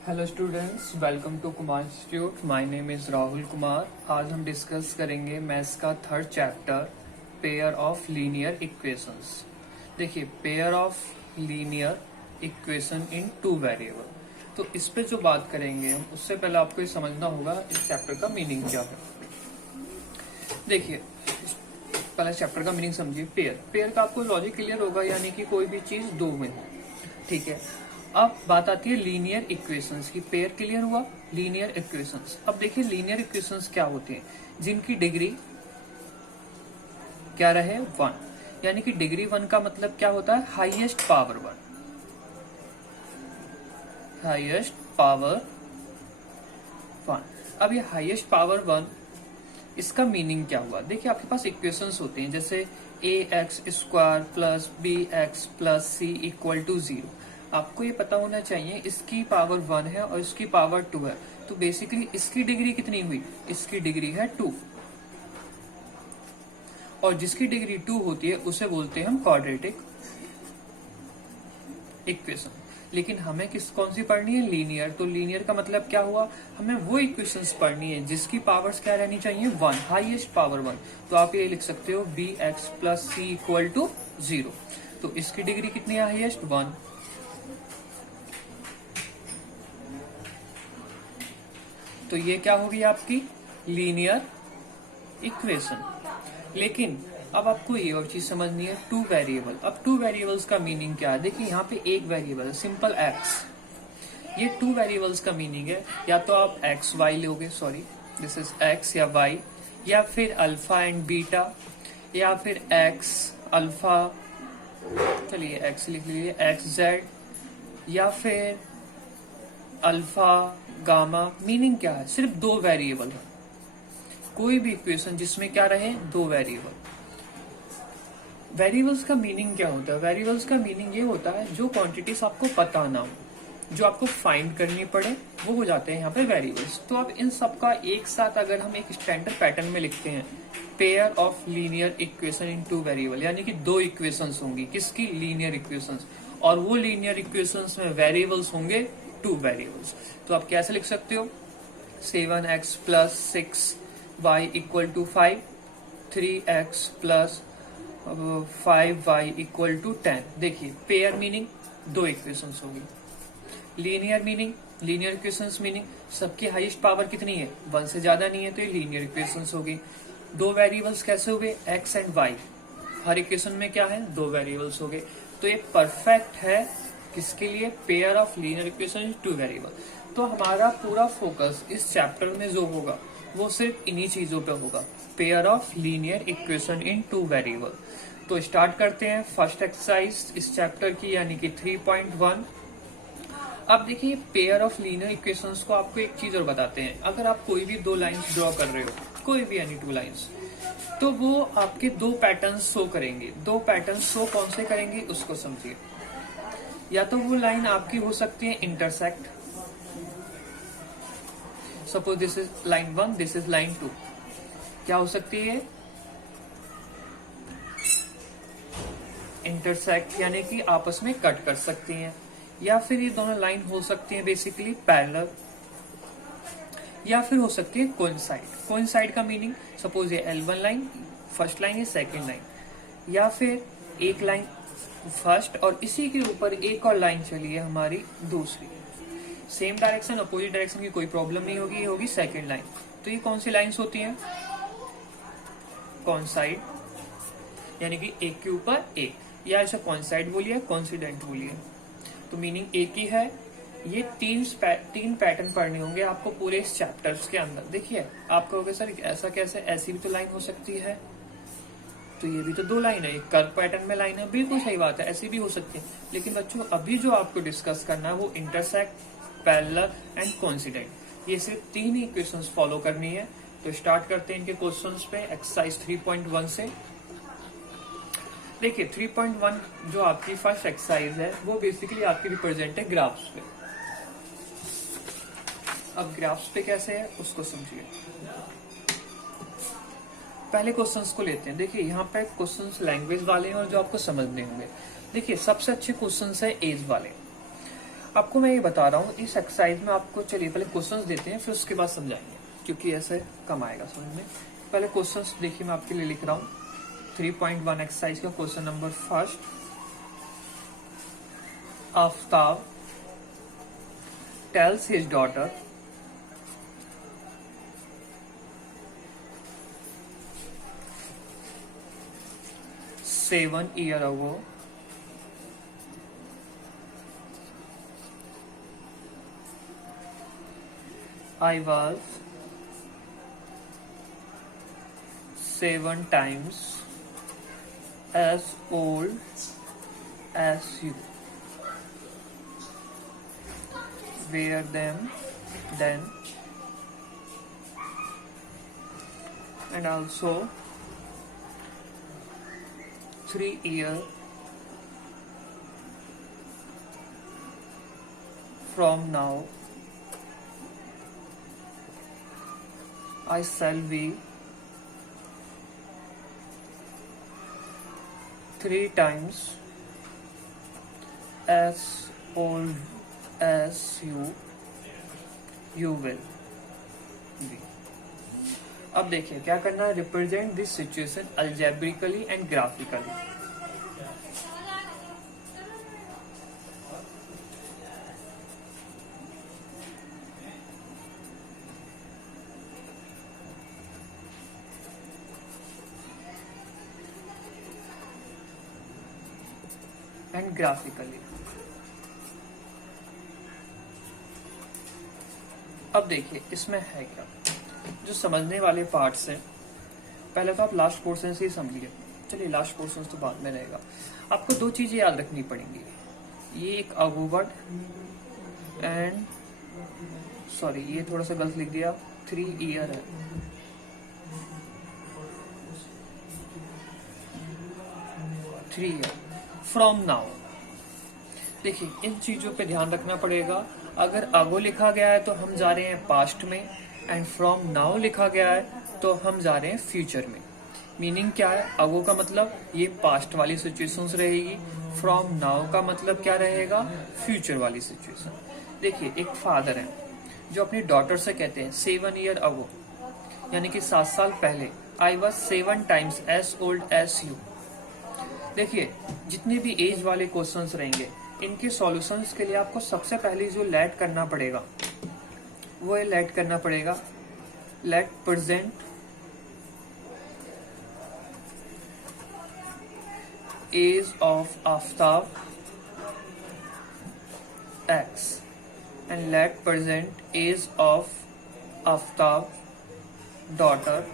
Hello students, welcome to Kumar institute. My name is Rahul Kumar. आज हम discuss करेंगे मैथ्स का third chapter, pair of linear equations. देखिए, pair of linear equation in two variable. तो इस पे जो बात करेंगे हम, उससे पहले आपको ये समझना होगा इस चैप्टर का मीनिंग क्या है। देखिए, पहले चैप्टर का मीनिंग समझिए। पेयर का आपको लॉजिक क्लियर होगा, यानी कि कोई भी चीज दो में हो। ठीक है, अब बात आती है लीनियर इक्वेशंस की। पेयर क्लियर हुआ, लीनियर इक्वेशंस। अब देखिए, लीनियर इक्वेशंस क्या होती हैं? जिनकी डिग्री क्या रहे, 1। यानी कि डिग्री 1 का मतलब क्या होता है? Highest power 1। Highest power 1। अब ये हाईएस्ट पावर 1, इसका मीनिंग क्या हुआ? देखिए, आपके पास इक्वेशंस होते हैं जैसे ax² plus bx plus c equal to 0। आपको ये पता होना चाहिए इसकी पावर 1 है और इसकी पावर 2 है। तो बेसिकली इसकी डिग्री कितनी हुई? इसकी डिग्री है 2, और जिसकी डिग्री 2 होती है उसे बोलते हैं हम क्वाड्रेटिक इक्वेशन। लेकिन हमें कौन सी पढ़नी है? लीनियर। तो लीनियर का मतलब क्या हुआ? हमें वो इक्वेशंस पढ़नी है जिसकी पावर्स क्या रहनी चाहिए? 1, हाईएस्ट पावर 1। तो आप ये लिख सकते हो bx plus c equal to 0। तो इसकी डिग्री कितनी है? हाईएस्ट 1। तो ये क्या होगी आपकी लीनियर इक्वेशन। लेकिन अब आपको ये और चीज समझनी है, टू वेरिएबल। अब टू वेरिएबल्स का मीनिंग क्या है? देखिए, यहाँ पे एक वेरिएबल है, सिंपल x। ये टू वेरिएबल्स का मीनिंग है, या तो आप x y लोगे, सॉरी दिस इज x या y, या फिर अल्फा एंड बीटा, या फिर x अल्फा, चलिए x लिख लीजिए, x z, या फिर अल्फा गामा। मीनिंग क्या है? सिर्फ दो वेरिएबल है। कोई भी इक्वेशन जिसमें क्या रहे? दो वेरिएबल। वेरिएबल्स का मीनिंग क्या होता है? वेरिएबल्स का मीनिंग ये होता है जो क्वांटिटीज आपको पता ना हो, जो आपको फाइंड करनी पड़े, वो हो जाते हैं यहाँ पे वेरिएबल्स। तो अब इन सब का एक साथ अगर हम एक स्टैंडर्ड पैटर्न में लिखते हैं, pair of linear equation in two variable, यानी कि दो इक्वेशंस होंगी। किसकी? Linear equations. और वो लीनियर इक्वेशंस में वेरिएबल्स होंगे टू वेरिएबल्स। तो आप कैसे लिख सकते हो? 7x plus 6y equal to 5, 3x plus 5y equal to 10। देखिए, पेयर मीनिंग दो इक्वेशंस होगी। Linear meaning, linear equations meaning सबकी हाईएस्ट पावर कितनी है? 1 से ज्यादा नहीं है, तो ये लीनियर इक्वेशंस होगी। दो वेरिएबल्स कैसे हो गए? x and y। Her equation में क्या है? दो वेरिएबल्स हो गए। तो ये परफेक्ट है किसके लिए? Pair of linear equation two variable. तो हमारा पूरा फोकस इस चैप्टर में जो होगा वो सिर्फ इन्हीं चीजों पे होगा, pair of linear equation in two variable. तो स्टार्ट करते हैं फर्स्ट एक्सरसाइज इस चैप्टर की, यानी कि 3.1। अब देखिए, पेयर ऑफ लीनियर इक्वेशंस को आपको एक चीज और बताते हैं। अगर आप कोई भी दो लाइंस ड्रॉ कर रहे हो, कोई भी यानी टू लाइंस, तो वो आपके दो पैटर्न्स शो करेंगे। दो पैटर्न्स शो कौन से करेंगे उसको समझिए। या तो वो लाइन आपकी हो सकती है intersect, suppose this is line 1, this is line 2। क्या हो सकती है? इंटरसेक्ट, यानी कि आपस में कट कर सकती हैं। या फिर ये दोनों लाइन हो सकती हैं बेसिकली पैरेलल, या फिर हो सकती है कोइंसाइड। कोइंसाइड का मीनिंग, सपोज ये L1 लाइन फर्स्ट लाइन, ये सेकंड लाइन, या फिर एक लाइन फर्स्ट और इसी के ऊपर एक और लाइन चली है हमारी दूसरी, सेम डायरेक्शन, अपोजिट डायरेक्शन की कोई प्रॉब्लम नहीं होगी, ये होगी सेकंड लाइन। तो ये कौन सी लाइंस होती हैं? कोइंसाइड, यानी कि एक के ऊपर एक, या ऐसा कोइंसाइड बोलिए, कोइंसिडेंट बोलिए। तो मीनिंग एक ही है। ये तीन पैटर्न पढ़ने होंगे आपको पूरे इस चैप्टर्स के अंदर। देखिए, आप कहोगे सर ऐसा कैसे? ऐसी भी तो लाइन हो सकती है, तो ये भी तो दो लाइन है, एक कर्व पैटर्न में लाइन है। बिल्कुल सही बात है, ऐसी भी हो सकती है। लेकिन बच्चों, अभी जो आपको डिस्कस करना है वो इंटरसेक्ट, पैरेलल एंड कोइंसिडेंट। ये सिर्फ तीन ही इक्वेशंस फॉलो करनी है। तो स्टार्ट करते हैं इनके क्वेश्चंस पे एक्सरसाइज 3.1 से। देखिए, 3.1 जो आपकी फर्स्ट एक्सरसाइज है वो बेसिकली आपकी रिप्रेजेंट है ग्राफ्स पे। अब ग्राफ्स पे कैसे है उसको समझिए। पहले क्वेश्चंस को लेते हैं। देखिए, यहाँ पे क्वेश्चंस लैंग्वेज वाले हैं और जो आपको समझने होंगे। देखिए, सबसे अच्छे क्वेश्चंस है एज वाले। आपको मैं ये बता रहा हूँ इस एक्सरसाइज में आपको, चलिए पहले क्वेश्चंस देते हैं फिर उसके बाद समझाएंगे, क्योंकि ऐसे कम आएगा समझ में। पहले क्वेश्चंस देखिए मैं आपके लिए लिख रहा हूँ 3.1 एक्सरसाइज का question number first. Aftab tells his daughter "7 years ago I was 7 times as old as you. Were them then and also 3 years from now I shall be 3 times as old as you will be। अब देखिए क्या करना है, represent this situation algebraically and graphically. And graphically. अब देखिए इसमें है क्या, जो समझने वाले पार्ट्स हैं, पहले तो आप लास्ट पोर्शन से ही समझिए। चलिए लास्ट पोर्शन तो बाद में रहेगा। आपको 2 चीजें याद रखनी पड़ेंगी, ये एक अगोवर्ड एंड सॉरी ये थोड़ा सा गलत लिख दिया, 3 ईयर है, फ्रॉम नाउ। देखिए इन चीजों पे ध्यान रखना पड़ेगा। अगर अगो लिखा गया है तो हम जा रहे हैं पास्ट में, एंड फ्रॉम नाउ लिखा गया है तो हम जा रहे हैं फ्यूचर में। मीनिंग क्या है, अगो का मतलब ये पास्ट वाली सिचुएशंस रहेगी, फ्रॉम नाउ का मतलब क्या रहेगा, फ्यूचर वाली सिचुएशन। देखिए एक फादर है जो अपनी डॉटर से कहते हैं 7 ईयर अगो, यानी कि 7 साल पहले, I was 7 times as old as you. देखिए जितने भी एज वाले क्वेश्चंस रहेंगे इनके सॉल्यूशंस के लिए आपको सबसे पहले जो लेट करना पड़ेगा वो है लेट करना पड़ेगा let present age of Aftab x and let present age of Aftab daughter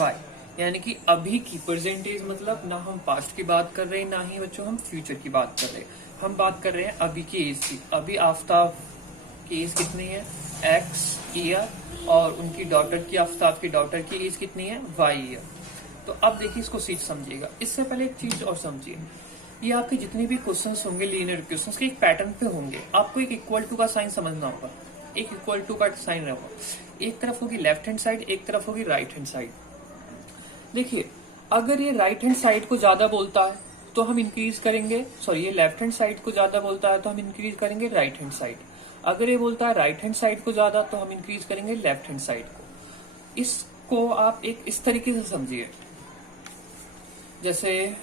y. यानी कि अभी की प्रेजेंटेज मतलब ना हम पास्ट की बात कर रहे हैं ना ही बच्चों हम फ्यूचर की बात कर रहे हैं, हम बात कर रहे हैं अभी की एज की। अभी आफ्ताब की एज कितनी है, एक्स ईयर, और उनकी डॉटर की, आफ्ताब की डॉटर की एज कितनी है, वाई ईयर। तो अब देखिए इसको सीख समझिएगा। इससे पहले एक चीज और समझिए, ये आपके जितने भी क्वेश्चंस होंगे लीनियर क्वेश्चंस के एक पैटर्न पे होंगे। आपको एक इक्वल टू का साइन समझना होगा, एक इक्वल टू का साइन रहेगा, एक तरफ होगी लेफ्ट हैंड साइड, एक तरफ होगी राइट हैंड साइड। देखिए अगर ये राइट हैंड साइड को ज्यादा बोलता है तो हम इंक्रीज करेंगे, सॉरी ये लेफ्ट हैंड साइड को ज्यादा बोलता है तो हम इंक्रीज करेंगे राइट हैंड साइड। अगर ये बोलता है राइट हैंड साइड को ज्यादा तो हम इंक्रीज करेंगे लेफ्ट हैंड साइड को। इसको आप एक इस तरीके से समझिए, जैसे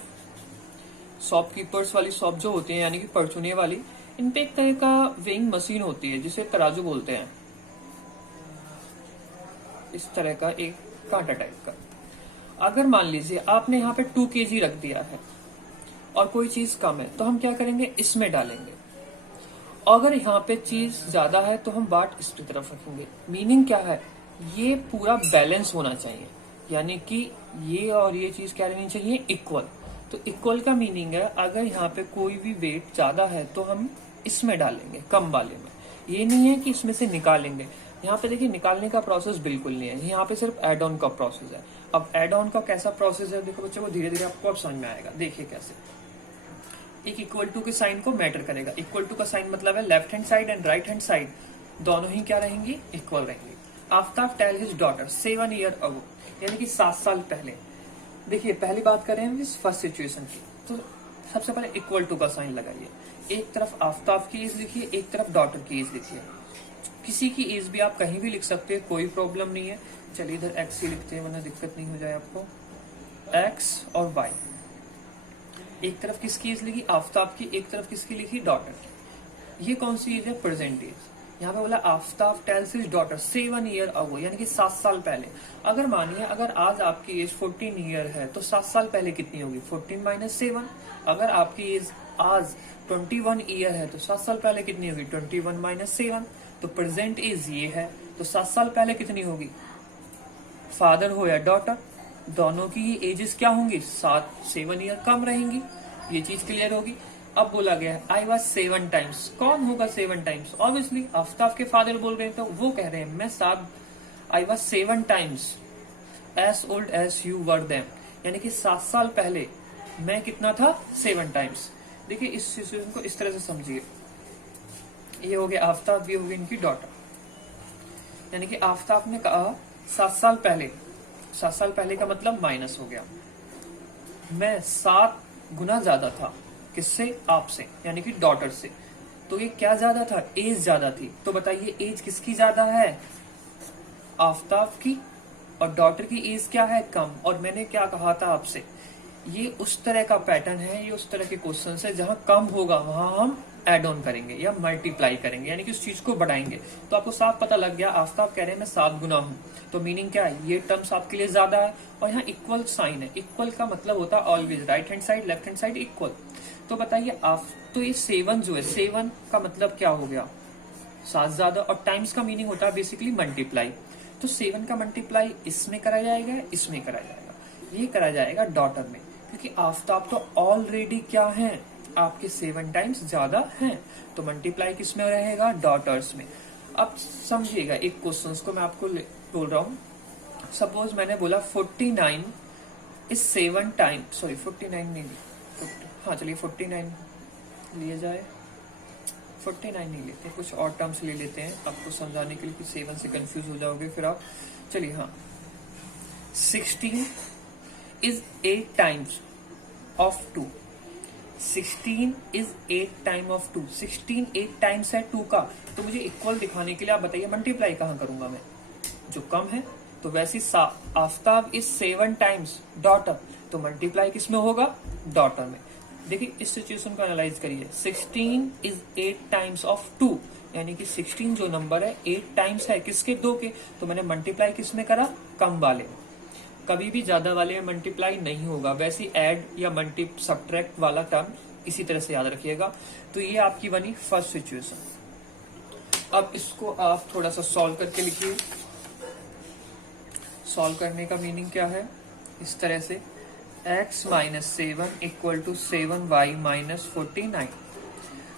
शॉपकीपर्स वाली शॉप जो होती है यानी कि परचूने वाली, इन पे एक तरह का वेइंग मशीन होती है जिसे तराजू बोलते हैं, इस तरह का एक कांटा टाइप का। अगर मान लीजिए आपने यहाँ पे 2 kg रख दिया है और कोई चीज कम है तो हम क्या करेंगे, इसमें डालेंगे। अगर यहाँ पे चीज ज्यादा है तो हम बाट इसकी तरफ रखेंगे। मीनिंग क्या है, ये पूरा बैलेंस होना चाहिए, यानी कि ये और ये चीज क्या रहनी चाहिए, इक्वल। तो इक्वल का मीनिंग है अगर यहाँ पे कोई भी वेट ज्यादा है तो हम इसमें डालेंगे कम वाले में। ये नहीं है कि इसमें से निकालेंगे। यहाँ पे देखिए निकालने का प्रोसेस बिल्कुल नहीं है, यहाँ पे सिर्फ एड ऑन का प्रोसेस है। अब एड ऑन का कैसा प्रोसेस है देखो बच्चों को धीरे धीरे आपको अब समझ में आएगा। देखिए कैसे, एक इक्वल टू के साइन को मैटर करेगा। इक्वल टू का साइन मतलब है left hand side and right hand side दोनों ही क्या रहेंगी, इक्वल रहेंगी। Aftab tell his daughter 7 year ago, यानी कि 7 साल पहले। देखिए पहली बात करें इस फर्स्ट सिचुएशन की, तो सबसे पहले इक्वल टू का साइन लगाइए, एक तरफ आफताब की एज लिखिए, एक तरफ डॉटर की एज लिखिए। किसी की एज भी आप कहीं भी लिख सकते हैं, कोई प्रॉब्लम नहीं है। चलिए इधर एक्स ही लिखते हैं वरना दिक्कत नहीं हो जाए आपको। एक्स और वाई, एक तरफ किसकी एज लिखी आफताब की, एक तरफ किसकी लिखी डॉटर की। ये कौन सी एज है, प्रेजेंट एज। यहाँ पे बोला Aftab tales his daughter 7 year ago, यानी कि 7 साल पहले। अगर मानिए अगर आज आपकी एज 14 ईयर है तो 7 साल पहले कितनी होगी, 14 माइनस 7। अगर आपकी एज आज 21 ईयर है तो 7 साल पहले कितनी होगी, 21 माइनस 7। तो प्रेजेंट एज ये है, तो 7 साल पहले कितनी होगी, फादर हो या डॉटर, दोनों की ही एजेस क्या होंगी, 7 ईयर कम रहेंगी। ये चीज क्लियर होगी। अब बोला गया आई वॉज 7 टाइम्स, कौन होगा 7 टाइम्स, ऑब्वियसली आफताब के फादर बोल रहे हैं, तो वो कह रहे हैं मैं I was 7 times as old as you were them, यानी कि 7 साल पहले मैं कितना था, 7 टाइम्स। देखिए इस सिचुएशन को इस तरह से समझिए, ये हो गया आफताब, ये हो गई इनकी डॉटर। यानी कि आफताब ने कहा 7 साल पहले, 7 साल पहले का मतलब माइनस हो गया, मैं 7 गुना ज्यादा था, किससे, आपसे, यानी कि डॉटर से। तो ये क्या ज्यादा था, एज ज्यादा थी। तो बताइए एज किसकी ज्यादा है, आफताब की, और डॉटर की एज क्या है, कम। और मैंने क्या कहा था आपसे, ये उस तरह का पैटर्न है, ये उस तरह के क्वेश्चन है जहां कम होगा वहां हम एड ऑन करेंगे या मल्टीप्लाई करेंगे, यानी कि उस चीज को बढ़ाएंगे। तो आपको साफ पता लग गया, आफताब कह रहे हैं मैं 7 गुना हूं, तो मीनिंग क्या है, ये टर्म्स आपके लिए ज्यादा है। और यहाँ इक्वल साइन है, इक्वल का मतलब होता है always right hand side left hand side equal. तो बताइए आप, तो ये 7 जो है, 7 का मतलब क्या हो गया, 7 ज्यादा, और टाइम्स का मीनिंग होता है बेसिकली मल्टीप्लाई। तो 7 का मल्टीप्लाई इसमें करा जाएगा, इसमें करा जाएगा, ये करा जाएगा डॉटर में, क्योंकि आफताब तो ऑलरेडी क्या है, आपके 7 टाइम्स ज्यादा हैं, तो मल्टीप्लाई किस में रहेगा, डॉटर्स में। अब समझिएगा एक क्वेश्चन को मैं आपको बोल रहा हूं, सपोज मैंने बोला 49 इज 7 टाइम, सॉरी 49 नहीं, हाँ चलिए 49 लिया जाए, 49 नहीं लेते, कुछ और टर्म्स ले लेते हैं आपको समझाने के लिए कि 7 से कंफ्यूज हो जाओगे फिर आप। चलिए हाँ, 16 is 8 times of 2, 16 is 8 time of 2, 16 8 times है 2 का। तो मुझे इक्वल दिखाने के लिए आप बताइए मल्टीप्लाई कहाँ करूंगा मैं, जो कम है। तो वैसे आफताब इज 7 टाइम्स डॉटर, तो मल्टीप्लाई किस में होगा, डॉटर में। देखिए इस सिचुएशन को एनालाइज करिए, 16 इज 8 टाइम्स ऑफ 2, यानी कि 16 जो नंबर है 8 टाइम्स है किसके, 2 के। तो मैंने मल्टीप्लाई किस में करा, कम वाले। कभी भी ज्यादा वाले में मल्टीप्लाई नहीं होगा, वैसे ऐड या सब्ट्रैक्ट वाला टर्म इसी तरह से याद रखिएगा। तो ये आपकी बनी फर्स्ट सिचुएशन। अब इसको आप थोड़ा सा सॉल्व करके लिखिए। सॉल्व करने का मीनिंग क्या है, इस तरह से x minus 7 equal to 7y minus 49।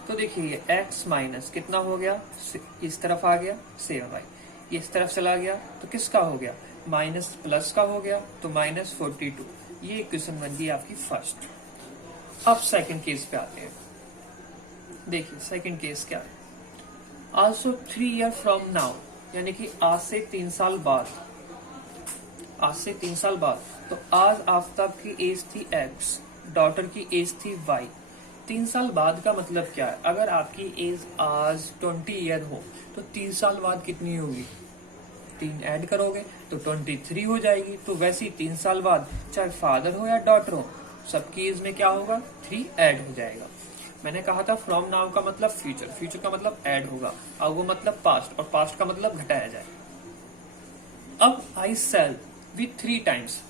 तो देखिए x माइनस कितना हो गया, इस तरफ आ गया 7y, ये इस तरफ चला गया तो किसका हो गया, माइनस प्लस का हो गया, तो माइनस 42। ये इक्वेशन बन गई आपकी फर्स्ट। अब सेकंड केस पे आते हैं। देखिए सेकंड केस क्या है, आल्सो 3 ईयर फ्रॉम नाउ, यानी कि आज से 3 साल बाद, आज से 3 साल बाद। तो आज आफताब की एज थी x, डॉटर की एज थी y। 3 साल बाद का मतलब क्या है, अगर आपकी एज आज 20 ईयर हो तो 3 साल बाद कितनी होगी, 3 ऐड करोगे तो 23 हो जाएगी। तो वैसे ही 3 साल बाद चाहे फादर हो या डॉटर हो, सबकी एज में क्या होगा, 3 ऐड हो जाएगा। मैंने कहा था फ्रॉम नाउ का मतलब फ्यूचर, फ्यूचर का मतलब ऐड होगा, अब वो मतलब पास्ट, और पास्ट का मतलब घटाया जाएगा। अब आई सेल विथ 3 टाइम्स,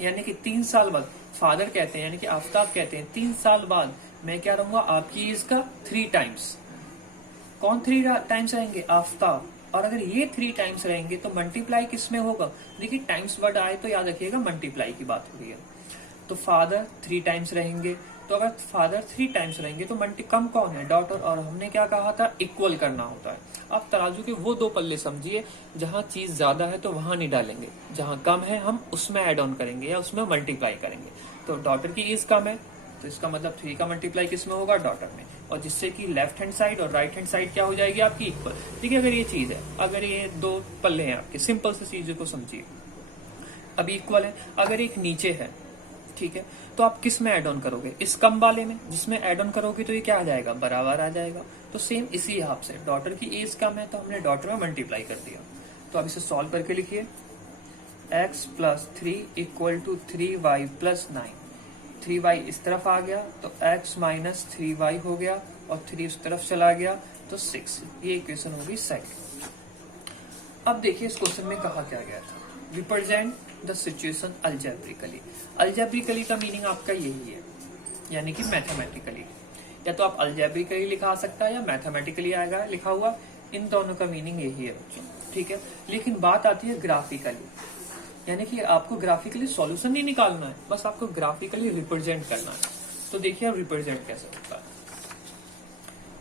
यानी कि 3 साल बाद फादर कहते हैं, यानी कि आफताब कहते हैं 3 साल बाद मैं क्या रहूंगा, आपकी एज का 3 टाइम्स। कौन 3 टाइम्स रहेंगे, आफताब। और अगर ये 3 टाइम्स रहेंगे तो मल्टीप्लाई किस में होगा, देखिए टाइम्स वर्ड आए तो याद रखिएगा मल्टीप्लाई की बात हो रही है। तो फादर 3 टाइम्स रहेंगे, तो अगर फादर 3 टाइम्स रहेंगे तो कम कौन है, डॉटर। और हमने क्या कहा था, इक्वल करना होता है। आप तराजू के वो 2 पल्ले समझिए, जहां चीज ज्यादा है तो वहां नहीं डालेंगे, जहां कम है हम उसमें एड ऑन करेंगे या उसमें मल्टीप्लाई करेंगे। तो डॉटर की एज कम है तो इसका मतलब 3 का मल्टीप्लाई किस में होगा, डॉटर में, और जिससे कि लेफ्ट हैंड साइड और राइट हैंड साइड क्या हो जाएगी आपकी, इक्वल। देखिए अगर ये चीज है, अगर ये 2 पल्ले हैं आपके, सिंपल से चीजों को समझिए, अभी इक्वल है। अगर एक नीचे है ठीक है, तो आप किस में ऐड ऑन करोगे, इस कम वाले में, जिसमें ऐड ऑन करोगे तो ये क्या आ जाएगा, बराबर आ जाएगा। तो सेम इसी हिसाब से डॉटर की एज कम है तो हमने डॉटर में मल्टीप्लाई कर दिया। तो अब इसे सॉल्व करके लिखिए, x plus 3 equal to 3y plus 9। 3y इस तरफ आ गया तो x माइनस 3y हो गया और 3 उस तरफ चला गया तो 6। ये इक्वेशन होगी सेकंड। अब देखिए इस क्वेश्चन में कहा क्या गया था, represent the situation algebraically. Algebraically का मीनिंग आपका यही है, यानी कि मैथमेटिकली। या तो आप अलजेब्रिकली लिखा सकता है या मैथमेटिकली आएगा लिखा हुआ, इन दोनों का मीनिंग यही है बच्चों, ठीक है। लेकिन बात आती है ग्राफिकली, यानी कि आपको ग्राफिकली सॉल्यूशन नहीं निकालना है, बस आपको ग्राफिकली रिप्रेजेंट करना है। तो देखिए अब रिप्रेजेंट कैसे होता है।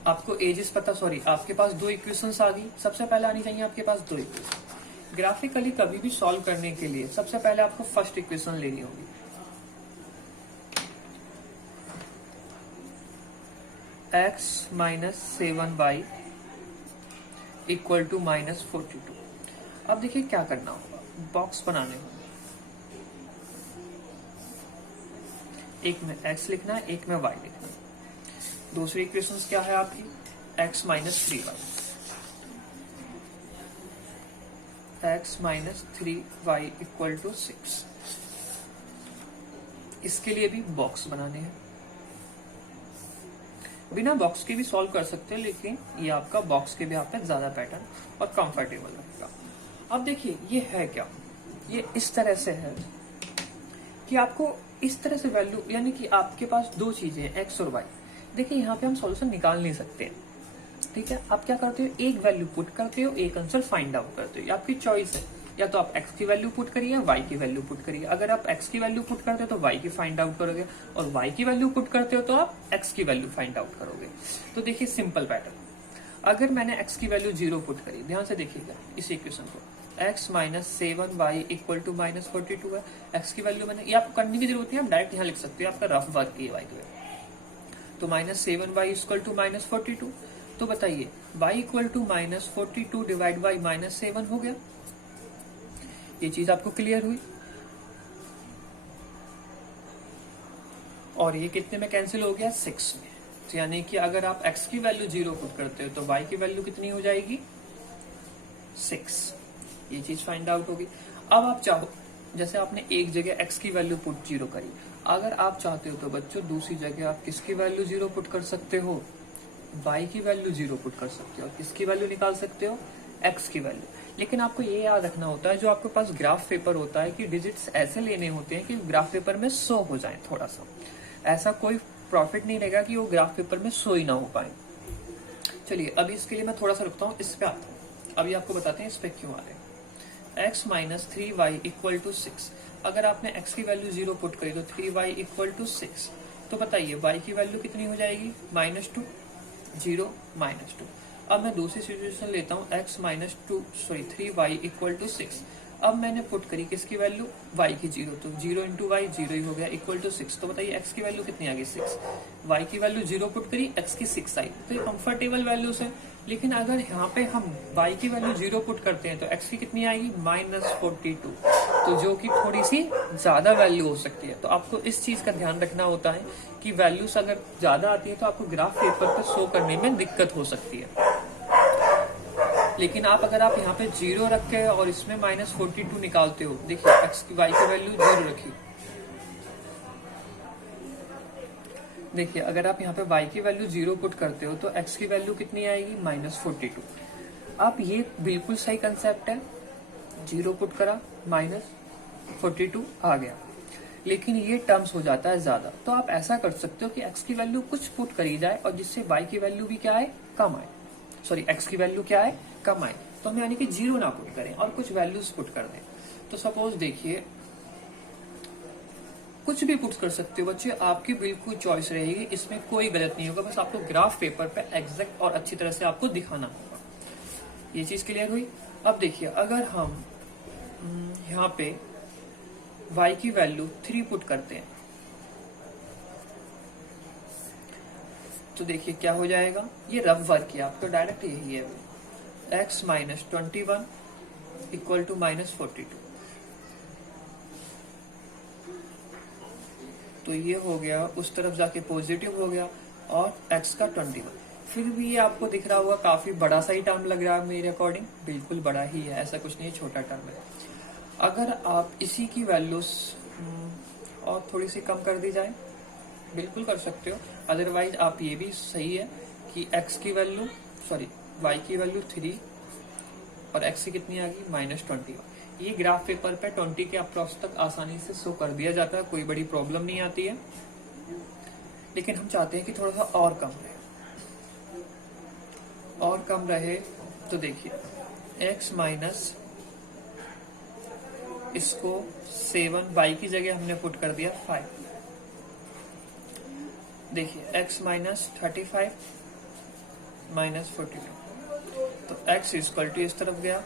आपको एजेस पता, सॉरी आपके पास दो इक्वेशंस आ गई, सबसे पहले आनी चाहिए आपके पास दो इक्वेशन। ग्राफिकली कभी भी सॉल्व करने के लिए सबसे पहले आपको फर्स्ट इक्वेशन लेनी होगी। x minus 7y equal to minus 42। अब देखिए क्या करना होगा, बॉक्स बनाने होंगे, एक में x लिखना है, एक में y लिखना है। दूसरी इक्वेशन क्या है आपकी, x minus 3y, x minus 3y equal to 6। इसके लिए भी बॉक्स बनाने हैं, बिना बॉक्स के भी सॉल्व कर सकते हैं, लेकिन ये आपका बॉक्स के भी आप पे ज्यादा पैटर्न और कंफर्टेबल रहेगा। अब देखिए ये है क्या, ये इस तरह से है कि आपको इस तरह से वैल्यू, यानी कि आपके पास दो चीजें हैं x और y। देखिए यहाँ पे हम सॉल्यूशन निकाल नहीं सकते, ठीक है। आप क्या करते हो, एक वैल्यू पुट करते हो, एक आंसर फाइंड आउट करते हो, आपकी चॉइस है। या तो आप x की वैल्यू पुट करिए या y की वैल्यू पुट करिए। अगर आप x की वैल्यू पुट करते हो तो y की फाइंड आउट करोगे, और y की वैल्यू पुट करते हो तो आप x की वैल्यू फाइंड आउट करोगे। तो देखिए सिंपल पैटर्न, अगर मैंने x की वैल्यू 0 पुट करी, ध्यान से देखिएगा इस इक्वेशन को, x minus 7y equal to minus 42 है। x की वैल्यू मैंने, ये आपको करने की जरूरत नहीं है, आप डायरेक्ट यहाँ लिख सकते हो, आपका रफ वर्क ये y तो minus 7y equal to minus 42। तो बताइए y equal to minus 42 divide by minus 7 हो गया। ये चीज आपको क्लियर हुई, और ये कितने में कैंसिल हो गया, 6 में। तो यानी कि अगर आप x की वैल्यू 0 पुट करते हो तो y की वैल्यू कितनी हो जाएगी, 6। ये चीज फाइंड आउट होगी। अब आप चाहो, जैसे आपने एक जगह x की वैल्यू पुट 0 करी, अगर आप चाहते हो तो बच्चों दूसरी जगह आप किसकी वैल्यू 0 पुट कर सकते हो, y की वैल्यू 0 पुट कर सकते हो। किसकी वैल्यू निकाल सकते हो, x की वैल्यू। लेकिन आपको ये याद रखना होता है, जो आपके पास ग्राफ पेपर होता है, कि डिजिट्स ऐसे लेने होते हैं कि ग्राफ पेपर में शो हो जाए थोड़ा सा। ऐसा कोई प्रॉफिट नहीं रहेगा कि वो ग्राफ पेपर में शो ही ना हो पाए। चलिए अभी इसके लिए मैं थोड़ा सा रुकता हूँ, इस पे आता हूँ। अभी आपको बताते हैं इस पे क्यों आ रहे हैं। x minus 3y equal to 6। अगर आपने x की वैल्यू 0 पुट करी तो 3y इक्वल टू 6। तो बताइए y की वैल्यू कितनी हो जाएगी, -2, 0 -2। अब मैं दूसरी सिचुएशन लेता हूँ, x minus 3y equal to 6। अब मैंने पुट करी किसकी वैल्यू, y की 0, तो 0 इंटू वाई 0 ही हो गया इक्वल टू 6। तो बताइए x की वैल्यू कितनी आ गई, 6। y की वैल्यू 0 पुट करी, x की 6 आई, तो ये कंफर्टेबल वैल्यूज है। लेकिन अगर यहाँ पे हम y की वैल्यू 0 पुट करते हैं तो x की कितनी आएगी, -42, तो जो कि थोड़ी सी ज्यादा वैल्यू हो सकती है। तो आपको इस चीज का ध्यान रखना होता है कि वैल्यूज अगर ज्यादा आती है तो आपको ग्राफ पेपर पर शो करने में दिक्कत हो सकती है। लेकिन अगर आप यहाँ पे 0 रख के और इसमें -42 निकालते हो, देखिए x की y की वैल्यू 0 रखी, देखिए अगर आप यहाँ पे y की वैल्यू 0 पुट करते हो तो x की वैल्यू कितनी आएगी, -42। अब ये बिल्कुल सही कंसेप्ट है, 0 पुट करा -42 आ गया, लेकिन ये टर्म्स हो जाता है ज्यादा। तो आप ऐसा कर सकते हो कि x की वैल्यू कुछ पुट करी जाए और जिससे y की वैल्यू भी क्या आए, कम आए, सॉरी x की वैल्यू क्या है, कम आए। तो हम यानी कि 0 ना पुट करें और कुछ वैल्यूज पुट कर दें। तो सपोज देखिए कुछ भी पुट कर सकते हो बच्चे, आपकी बिल्कुल चॉइस रहेगी, इसमें कोई गलत नहीं होगा, बस आपको ग्राफ पेपर पे एग्जैक्ट और अच्छी तरह से आपको दिखाना होगा। ये चीज क्लियर हुई। अब देखिए अगर हम यहाँ पे y की वैल्यू 3 पुट करते हैं तो देखिए क्या हो जाएगा, ये रफ वर्क है आपका, डायरेक्ट यही है, x माइनस 21 इक्वल टू -42। तो ये हो गया, उस तरफ जाके पॉजिटिव हो गया, और x का 21। फिर भी ये आपको दिख रहा होगा काफी बड़ा सा ही टर्म लग रहा है मेरे अकॉर्डिंग, बिल्कुल बड़ा ही है, ऐसा कुछ नहीं, छोटा टर्म है। अगर आप इसी की वैल्यूज और थोड़ी सी कम कर दी जाए, बिल्कुल कर सकते हो। अदरवाइज आप ये भी सही है कि x की वैल्यू y की वैल्यू 3 और x की कितनी आ गई -21। ये ग्राफ पेपर पे 20 के अप्रॉक्स तक आसानी से शो कर दिया जाता है, कोई बड़ी प्रॉब्लम नहीं आती है। लेकिन हम चाहते हैं कि थोड़ा सा और कम रहे, और कम रहे। तो देखिए x माइनस इसको 7, y की जगह हमने पुट कर दिया 5। देखिए x माइनस 35 माइनस 42, तो x इक्वल टू इस तरफ गया,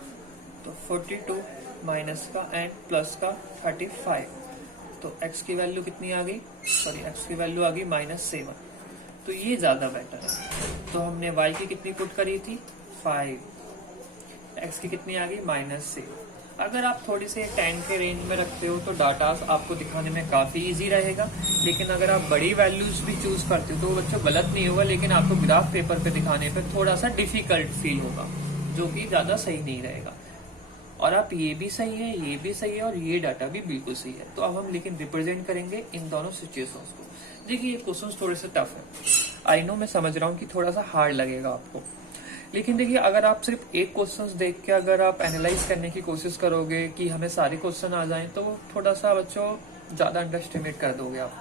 तो 42 माइनस का एंड प्लस का 35, तो x की वैल्यू कितनी आ गई, x की वैल्यू आ गई -7। तो ये ज्यादा बेटर है। तो हमने y की कितनी पुट करी थी 5, x की कितनी आ गई -7। अगर आप थोड़ी से 10 के रेंज में रखते हो तो डाटा आपको दिखाने में काफी इजी रहेगा। लेकिन अगर आप बड़ी वैल्यूज भी चूज करते हो तो बच्चों गलत नहीं होगा, लेकिन आपको ग्राफ पेपर पे दिखाने पे थोड़ा सा डिफिकल्ट फील होगा, जो कि ज्यादा सही नहीं रहेगा। और आप ये भी सही है, ये भी सही है, और ये डाटा भी बिल्कुल सही है। तो अब हम लेकिन रिप्रेजेंट करेंगे इन दोनों सिचुएशंस को। देखिए ये क्वेश्चंस थोड़े से टफ है, आई नो, मैं समझ रहा हूँ कि थोड़ा सा हार्ड लगेगा आपको, लेकिन देखिए अगर आप सिर्फ एक क्वेश्चन देख के अगर आप एनालाइज करने की कोशिश करोगे कि हमें सारे क्वेश्चन आ जाएं, तो थोड़ा सा बच्चों ज्यादा अंडरस्टिमेट कर दोगे आप।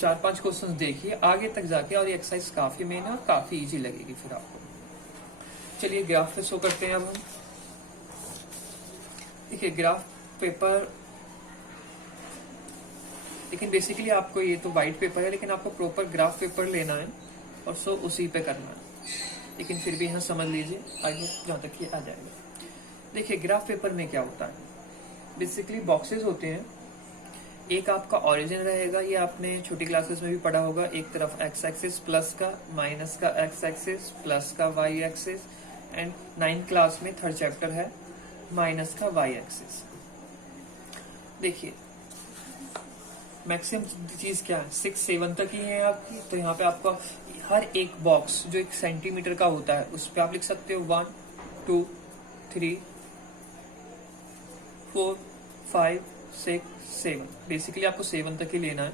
4-5 क्वेश्चन देखिए आगे तक जाके, और ये एक्सरसाइज काफी मेन है और काफी इजी लगेगी फिर आपको। चलिए ग्राफ पे शो करते हैं अब हम। देखिए ग्राफ पेपर, लेकिन बेसिकली आपको, ये तो व्हाइट पेपर है लेकिन आपको प्रॉपर ग्राफ पेपर लेना है और सो उसी पे करना है। लेकिन फिर भी यहाँ समझ लीजिए, आई होप जहाँ तक ये आ जाएगा। देखिए ग्राफ पेपर में क्या होता है, बेसिकली बॉक्सेस होते हैं। एक आपका ओरिजिन रहेगा, ये आपने छोटी क्लासेस में भी पढ़ा होगा। एक तरफ एक्स एक्सिस प्लस का, माइनस का एक्स एक्सिस, प्लस का y axis, and 9th class में 3rd चैप्टर है माइनस का वाई एक्सिस। देखिए मैक्सिमम चीज क्या है, 6-7 तक ही है आपकी। तो यहाँ पे आपका हर एक बॉक्स जो 1 सेंटीमीटर का होता है उस पे आप लिख सकते हो 1 2 3 4 5 6 7। बेसिकली आपको 7 तक ही लेना है,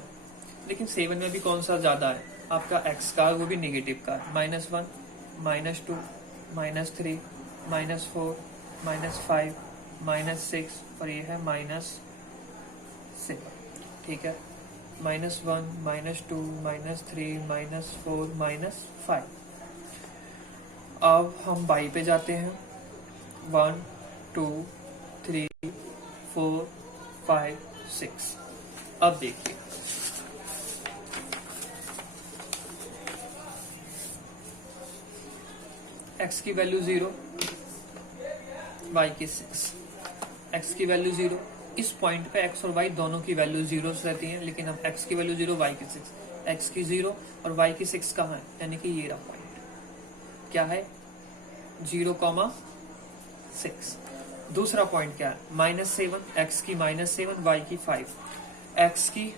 लेकिन 7 में भी कौन सा ज्यादा है आपका x का, वो भी नेगेटिव का, -1 -2 -3 -4 -5 -6, और ये है -7। ठीक है, -1 -2 -3 -4 -5। अब हम बाई पे जाते हैं, 1 2 3 4 5 6। अब देखिए x की वैल्यू 0, y की 6। x की वैल्यू 0, इस पॉइंट पे x और y दोनों की वैल्यू 0 रहती हैं, लेकिन अब x की वैल्यू 0, y की 6, x की 0 और y की 6 कहाँ है, यानी कि ये रहा पॉइंट। क्या है 0,6। दूसरा पॉइंट क्या है -7, x की -7, y की 5, x की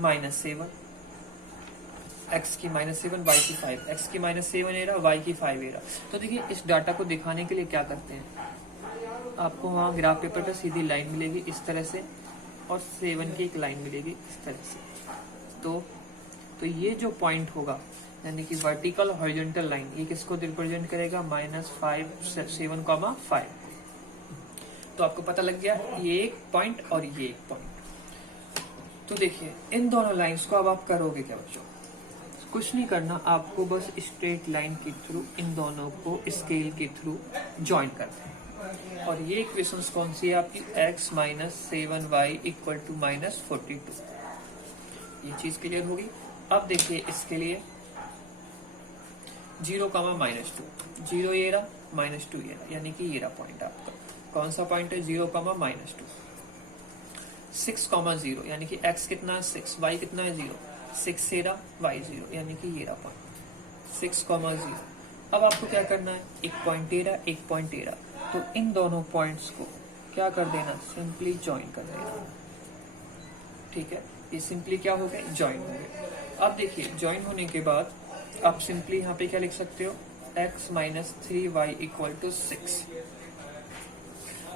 -7, x की -7, y की 5, x की -7 ये रहा, y की 5 ये रहा। तो देखिए इस डाटा को दिखाने के लिए क्या करते हैं, आपको वहाँ ग्राफ पेपर पे सीधी लाइन मिलेगी इस तरह से, और 7 की एक लाइन मिलेगी इस तरह से। तो ये जो पॉइंट होगा, यानी कि वर्टिकल हॉरिजॉन्टल लाइन, ये किसको रिप्रेजेंट करेगा, -5 7,5। तो आपको पता लग गया ये एक पॉइंट और ये एक पॉइंट। तो देखिए इन दोनों लाइंस को अब आप करोगे क्या बच्चों, कुछ नहीं करना, आपको बस स्ट्रेट लाइन के थ्रू इन दोनों को स्केल के थ्रू ज्वाइन करते हैं। और ये इक्वेशंस कौन सी है आपकी, x - 7y = -42। ये चीज क्लियर होगी। अब देखिए इसके लिए 0, -2, 0 ये रहा, -2 ये रहा, यानी कि ये रहा पॉइंट आपका। कौन सा पॉइंट है, 0, -2। 6, 0, यानी कि x कितना है 6, y कितना है 0, 6 ये रहा, y 0, यानी कि ये रहा पॉइंट 6, 0। अब आपको क्या करना है, एक पॉइंट ये रहा, एक पॉइंट ये रहा, तो इन दोनों पॉइंट्स को क्या कर देना, सिंपली ज्वाइन कर देना। ठीक है, ये सिंपली क्या हो गए, ज्वाइन हो गए। अब देखिए ज्वाइन होने के बाद आप सिंपली यहाँ पे क्या लिख सकते हो, x minus 3y equal to 6।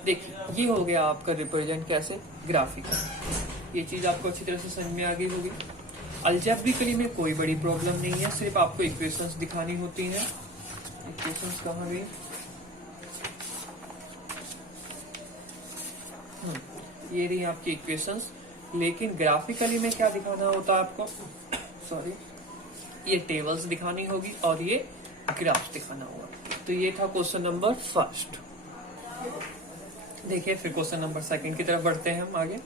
देखिए ये हो गया आपका रिप्रेजेंट कैसे, ग्राफिकल। ये चीज आपको अच्छी तरह से समझ में आ गई होगी। अलजेब्रिकली में कोई बड़ी प्रॉब्लम नहीं है, सिर्फ आपको इक्वेशंस दिखानी होती हैं। इक्वेशंस कहाँ गई, ये रही आपकी इक्वेशंस। लेकिन ग्राफिकली में क्या दिखाना होता है आपको, सॉरी, ये टेबल्स दिखानी होगी और ये ग्राफ दिखाना होगा। तो ये था क्वेश्चन नंबर फर्स्ट। देखिए फिर क्वेश्चन नंबर सेकंड की तरफ बढ़ते हैं हम आगे।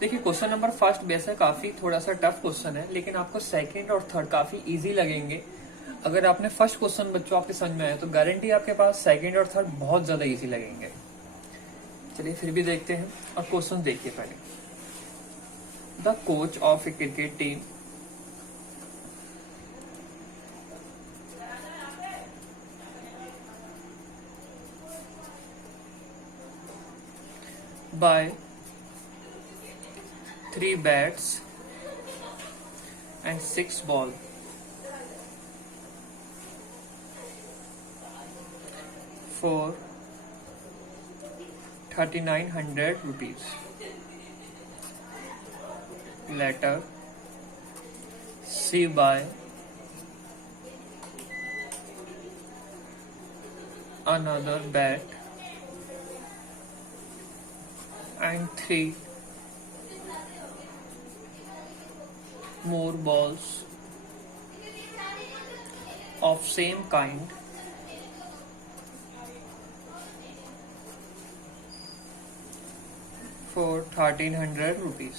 देखिए क्वेश्चन नंबर फर्स्ट वैसे काफी थोड़ा सा टफ क्वेश्चन है, लेकिन आपको सेकंड और थर्ड काफी इजी लगेंगे। अगर आपने फर्स्ट क्वेश्चन बच्चों आपके समझ में आया तो गारंटी आपके पास सेकंड और थर्ड बहुत ज्यादा इजी लगेंगे। चलिए फिर भी देखते हैं और क्वेश्चन देखिए पहले। The coach of A cricket team by 3 bats and 6 ball for 3900 rupees. Letter C by another bat and 3 more balls of same kind for 1300 rupees.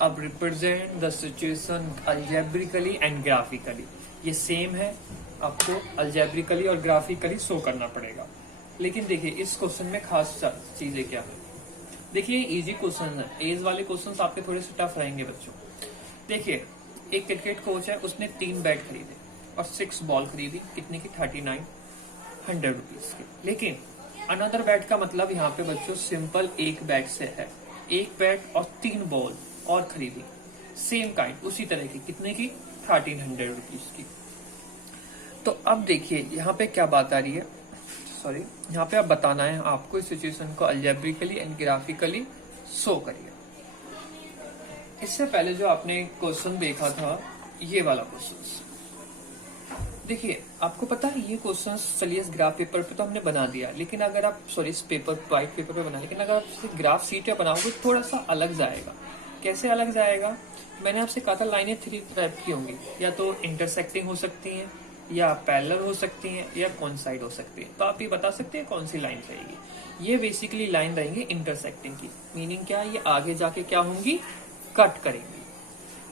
अब represent the situation algebraically and graphically. ये same है, आपको algebraically और graphically show करना पड़ेगा। लेकिन देखिए इस क्वेश्चन में खास चीजें क्या है। देखिए इजी क्वेश्चन है, एज वाले क्वेश्चन आपके थोड़े से टफ रहेंगे बच्चों। देखिए एक क्रिकेट कोच है, उसने 3 बैट खरीदे और 6 बॉल खरीदी, कितने की, 3900 रुपीज की। लेकिन अनदर बैट का मतलब यहाँ पे बच्चों सिंपल एक बैट से है, एक बैट और 3 बॉल और खरीदी सेम काइंड उसी तरह की, कितने की, 1300 रुपीज की। तो अब देखिए यहाँ पे क्या बात आ रही है, सॉरी, यहाँ पे आप बताना है आपको इस सिचुएशन को अल्जेब्रिकली एंड ग्राफिकली शो करिए। इससे पहले जो आपने क्वेश्चन देखा था, ये वाला क्वेश्चन, देखिए आपको पता है ये क्वेश्चन चलिए इस ग्राफ पेपर पे तो हमने बना दिया, लेकिन अगर आप सॉरी इस पेपर व्हाइट पेपर पे बना, लेकिन अगर आप इसे ग्राफ शीट पे बनाओगे थोड़ा सा अलग जाएगा। कैसे अलग जाएगा, मैंने आपसे कहा था लाइनें 3 टाइप की होंगी, या तो इंटरसेक्टिंग हो सकती हैं, या पैरेलल हो सकती हैं, या कॉन्साइड हो सकती है। तो आप ये बता सकते हैं कौन सी लाइन रहेगी। ये बेसिकली लाइन रहेंगी इंटरसेक्टिंग की। मीनिंग क्या है, ये आगे जाके क्या होंगी, कट करेंगी।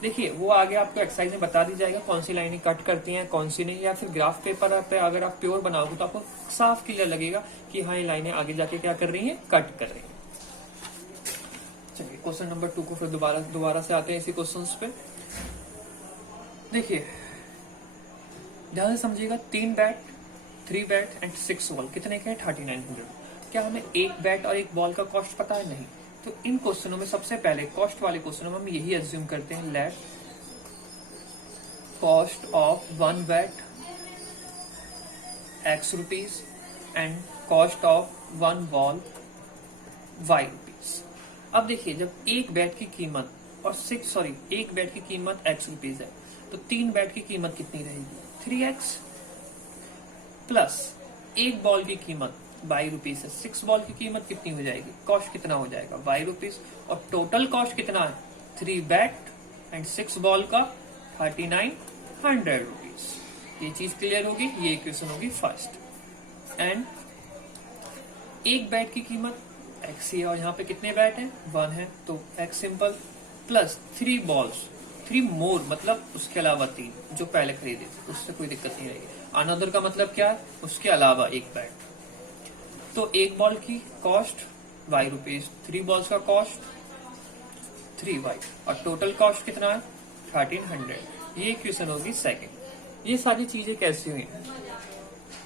देखिए वो आगे आपको एक्सरसाइज में बता दी जाएगा कौन सी लाइनें कट करती हैं कौन सी नहीं, या फिर ग्राफ पेपर पे अगर आप प्योर बनाओगे तो आपको साफ क्लियर लगेगा कि हाँ ये लाइनें आगे जाके क्या कर रही हैं, कट कर रही हैं। चलिए क्वेश्चन नंबर 2 को फिर दोबारा से आते हैं इसी क्वेश्चंस पे। देखिए ध्यान से समझिएगा, 3 बैट 3 बैट एंड 6 बॉल कितने के, 3900। क्या हमें एक बैट और एक बॉल का कॉस्ट पता है, नहीं। तो इन क्वेश्चनों में सबसे पहले कॉस्ट वाले क्वेश्चनों में हम यही एज्यूम करते हैं, let cost of 1 bat x rupees and cost of 1 ball y rupees. अब देखिए जब एक बैट की कीमत और एक बैट की कीमत x रुपीज है, तो 3 बैट की कीमत कितनी रहेगी, 3x, प्लस एक बॉल की कीमत y रुपीज है, 6 बॉल की कीमत कितनी हो जाएगी, कॉस्ट कितना हो जाएगा, y रुपीज, और टोटल कॉस्ट कितना है, 3 बैट एंड 6 बॉल का 3900 रुपीज। ये चीज क्लियर होगी, ये इक्वेशन होगी फर्स्ट। एंड एक बैट की कीमत x है और यहाँ पे कितने बैट हैं, 1 है, तो x सिंपल, प्लस 3 बॉल्स, 3 मोर मतलब उसके अलावा 3 जो पहले खरीदे थे, उससे कोई दिक्कत नहीं रहेगी। अनदर का मतलब क्या है, उसके अलावा एक बैट। तो एक बॉल की कॉस्ट y रुपीज, 3 बॉल्स का कॉस्ट 3y, और टोटल कॉस्ट कितना है, 1300। ये इक्वेशन होगी सेकंड। ये सारी चीजें कैसी हुई हैं,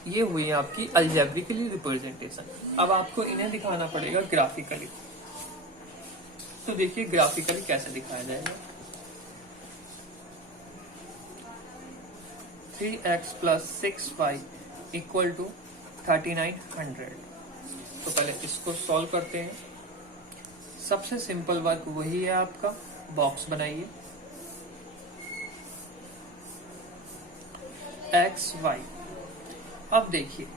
ये हुई है आपकी अलजेब्रिकली रिप्रेजेंटेशन। अब आपको इन्हें दिखाना पड़ेगा ग्राफिकली। तो देखिए ग्राफिकली कैसे दिखाया जाएगा। 3x plus 6y equal to 3900। तो पहले इसको सॉल्व करते हैं। सबसे सिंपल वर्क वही है आपका, बॉक्स बनाइए। एक्स वाई, अब देखिए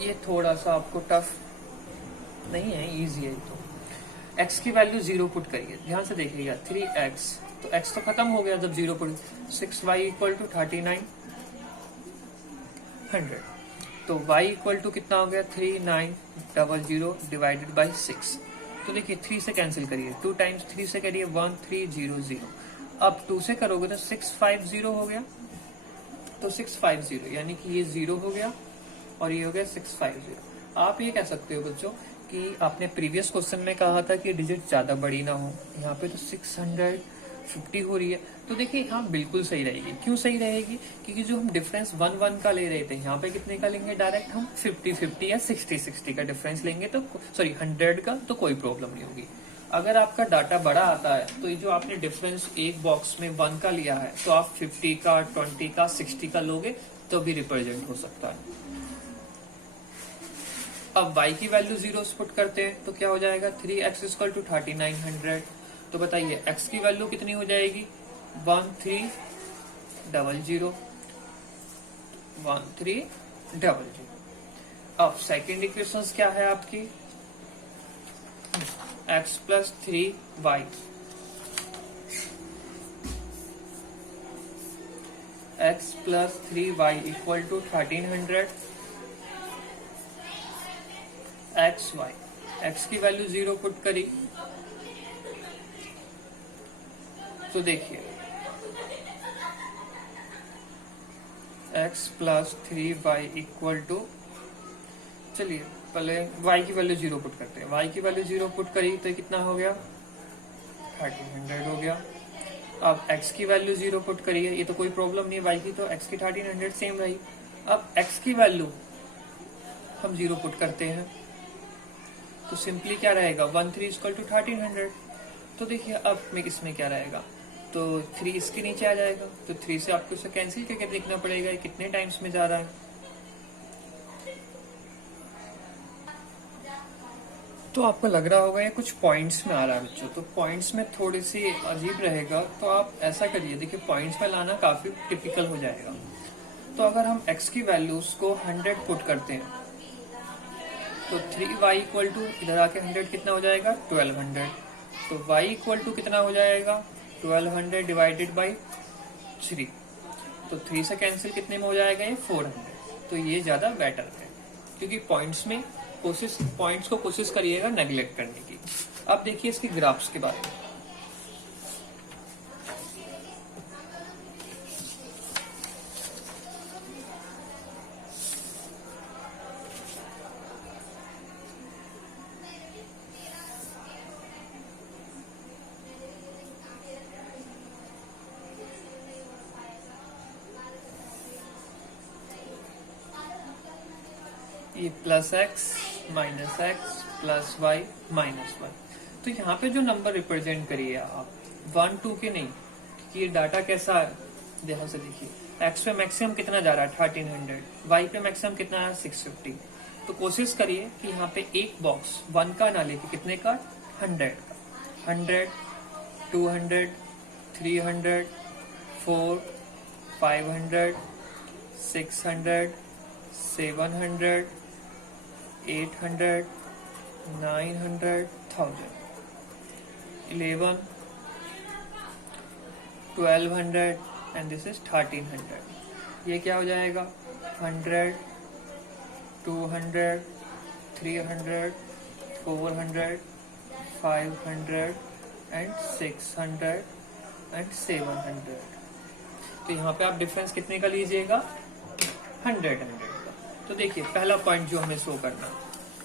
ये थोड़ा सा आपको टफ नहीं है, इजी है। तो x की वैल्यू 0 पुट करिए, ध्यान से देखिएगा। 3x, तो x तो खत्म हो गया जब 0 पुट। 6y equal to 3900। तो y इक्वल टू कितना हो गया, 3900 डिवाइडेड बाई 6। तो देखिए 3 से कैंसिल करिए, 2 टाइम्स 3 से करिए 1300। अब 2 से करोगे तो 650 हो गया। तो 650 यानी कि ये 0 हो गया और ये हो गया 650। आप ये कह सकते हो बच्चों कि आपने प्रीवियस क्वेश्चन में कहा था कि डिजिट ज्यादा बड़ी ना हो, यहाँ पे तो 650 हो रही है। तो देखिए हाँ बिल्कुल सही रहेगी। क्यों सही रहेगी? क्योंकि जो हम डिफरेंस 1 का ले रहे थे, यहाँ पे कितने का लेंगे डायरेक्ट हम, 50 या 60 का डिफरेंस लेंगे, तो सॉरी 100 का, तो कोई प्रॉब्लम नहीं होगी। अगर आपका डाटा बड़ा आता है तो ये जो आपने डिफरेंस एक बॉक्स में 1 का लिया है, तो आप 50 का, 20 का, 60 का लोगे तो भी रिप्रेजेंट हो सकता है। अब y की वैल्यू 0 पुट करते हैं तो क्या हो जाएगा, 3x इक्वल टू 3900। तो बताइए x की वैल्यू कितनी हो जाएगी, 1300। अब सेकेंड इक्वेशन क्या है आपकी, x plus 3y, x plus 3y equal to 1300 x y. X की वैल्यू 0 पुट करी तो देखिए x plus 3y equal to, चलिए पहले y की वैल्यू 0 पुट करते हैं। y की वैल्यू 0 पुट करी तो कितना हो गया, 1300 हो गया। अब x की वैल्यू 0 पुट करिए, ये तो कोई प्रॉब्लम नहीं है y की, तो x की 1300 सेम रही। अब x की वैल्यू हम 0 पुट करते हैं तो सिंपली क्या रहेगा, 1300। तो देखिए अब में इसमें क्या रहेगा, तो 3 इसके नीचे आ जाएगा, तो 3 से आपको इसे कैंसिल करके देखना पड़ेगा कितने टाइम्स में जा रहा है। तो आपको लग रहा होगा ये कुछ पॉइंट्स में आ रहा है बच्चों, तो पॉइंट्स में थोड़ी सी अजीब रहेगा, तो आप ऐसा करिए, देखिए पॉइंट्स में लाना काफी टिपिकल हो जाएगा। तो अगर हम x की वैल्यूज को 100 पुट करते हैं तो 3y इक्वल टू, इधर आके 100 कितना हो जाएगा, 1200। तो y इक्वल टू कितना हो जाएगा, 1200 डिवाइडेड बाई 3। तो 3 से कैंसिल कितने में हो जाएगा, ये 400। तो ये ज्यादा बेटर है, क्योंकि पॉइंट्स को कोशिश करिएगा नेग्लेक्ट करने की। अब देखिए इसकी ग्राफ्स के बारे में। ये plus x minus x plus y minus y. तो यहाँ पे जो नंबर रिप्रेजेंट करिए आप 1 2 के नहीं, क्योंकि ये डाटा कैसा है, ध्यान से देखिए। एक्स पे मैक्सिमम कितना जा रहा है, 1300। वाई पे मैक्सिमम कितना है, 650। तो कोशिश करिए कि यहाँ पे एक बॉक्स 1 का ना लेके कितने का, 100 का। 100, 200, 300, 400, 500, 600, 700, 800, 900, 1000, 11, 1200 एंड दिस इज 1300। ये क्या हो जाएगा, 100, 200, 300, 400, 500 एंड 600 एंड 700। तो यहाँ पे आप डिफरेंस कितने का लीजिएगा, 100 का। तो देखिए पहला पॉइंट जो हमें शो करना,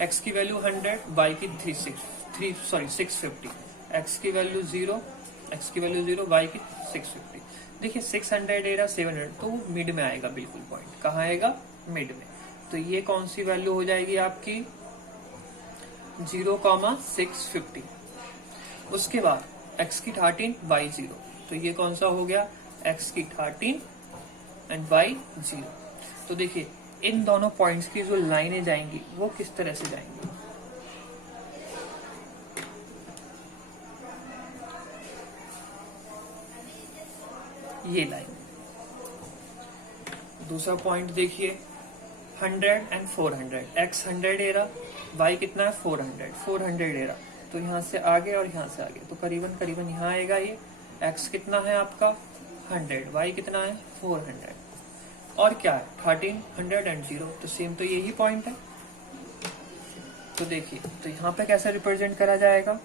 x की वैल्यू 100, y की 650, x की वैल्यू 0, y की 650। देखिए 600 एरा 700, तो वो मिड में आएगा बिल्कुल। पॉइंट कहाँ आएगा, मिड में। तो ये कौन सी वैल्यू हो जाएगी आपकी, 0,650। उसके बाद x की 13 y 0, तो ये कौन सा हो गया, x की 13 एंड y 0। तो देखिए इन दोनों पॉइंट्स की जो लाइनें जाएंगी वो किस तरह से जाएंगी, ये लाइन। दूसरा पॉइंट देखिए 100 एंड 400, x 100 ले रहा, y कितना है 400 ले रहा, तो यहाँ से आगे और यहाँ से आगे, तो करीबन करीबन यहाँ आएगा ये। x कितना है आपका 100, y कितना है 400, और क्या है 13, 100 एंड 0, तो सेम तो यही पॉइंट है। तो देखिए तो यहाँ पे कैसे रिप्रेजेंट करा जाएगा,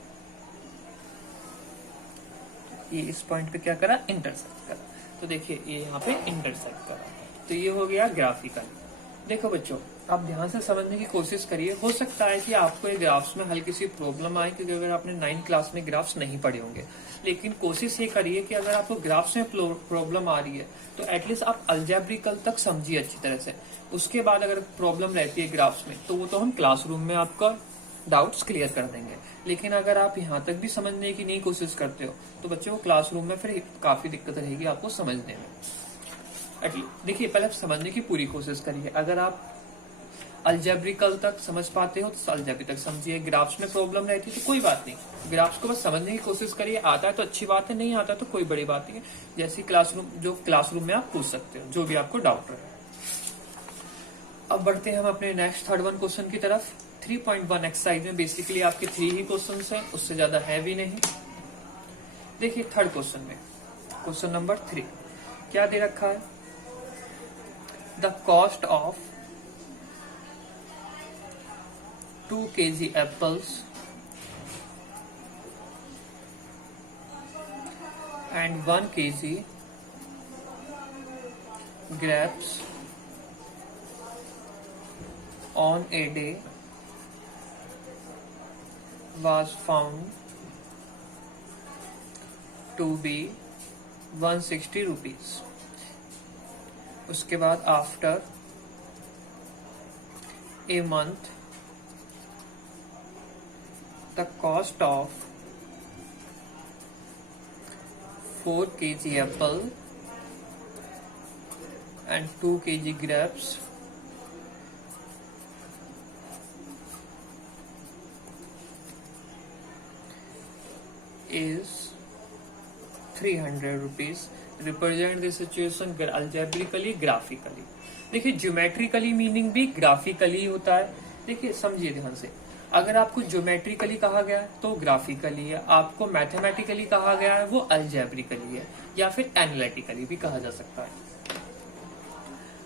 ये इस पॉइंट पे क्या करा, इंटरसेक्ट करा, तो देखिए ये यहाँ पे इंटरसेक्ट करा, तो ये हो गया ग्राफिकल। देखो बच्चों आप ध्यान से समझने की कोशिश करिए, हो सकता है कि आपको ये ग्राफ्स में हल्की सी प्रॉब्लम आए, क्योंकि अगर आपने 9th क्लास में ग्राफ्स नहीं पढ़े होंगे, लेकिन कोशिश ये करिए कि अगर आपको ग्राफ्स में प्रॉब्लम आ रही है तो एटलीस्ट आप अलजेब्रिकल तक समझिए अच्छी तरह से। उसके बाद अगर प्रॉब्लम रहती है ग्राफ्स में तो वो तो हम क्लासरूम में आपका डाउट्स क्लियर कर देंगे, लेकिन अगर आप यहाँ तक भी समझने की नहीं कोशिश करते हो तो बच्चों को क्लासरूम में फिर काफी दिक्कत रहेगी आपको समझने में। देखिए पहले आप समझने की पूरी कोशिश करिए, अगर आप अलजेब्रिकल तक समझ पाते हो तो अलजेब्री तक समझिए, ग्राफ्स में प्रॉब्लम रहती है तो कोई बात नहीं, ग्राफ्स को बस समझने की कोशिश करिए, आता है तो अच्छी बात है, नहीं आता तो कोई बड़ी बात नहीं है, जैसी क्लासरूम में आप पूछ सकते हो जो भी आपको डाउट रहे। अब बढ़ते हैं हम अपने नेक्स्ट थर्ड वन क्वेश्चन की तरफ। 3.1 एक्सरसाइज में बेसिकली आपके 3 ही क्वेश्चन हैं, उससे ज्यादा है भी नहीं। देखिए थर्ड क्वेश्चन में क्वेश्चन नंबर 3 क्या दे रखा है, the cost of 2 kg apples and 1 kg grapes on a day was found to be 160 rupees। उसके बाद after a month the cost of 4 kg apple and 2 kg grapes is 300 rupees। Represent the situation algebraically graphically. देखिए geometrically meaning भी graphically होता है। देखिए समझिए ध्यान से, अगर आपको ज्योमेट्रिकली कहा गया है तो ग्राफिकली है, आपको मैथमेटिकली कहा गया है वो अलजेब्रिकली है, या फिर एनालिटिकली भी कहा जा सकता है।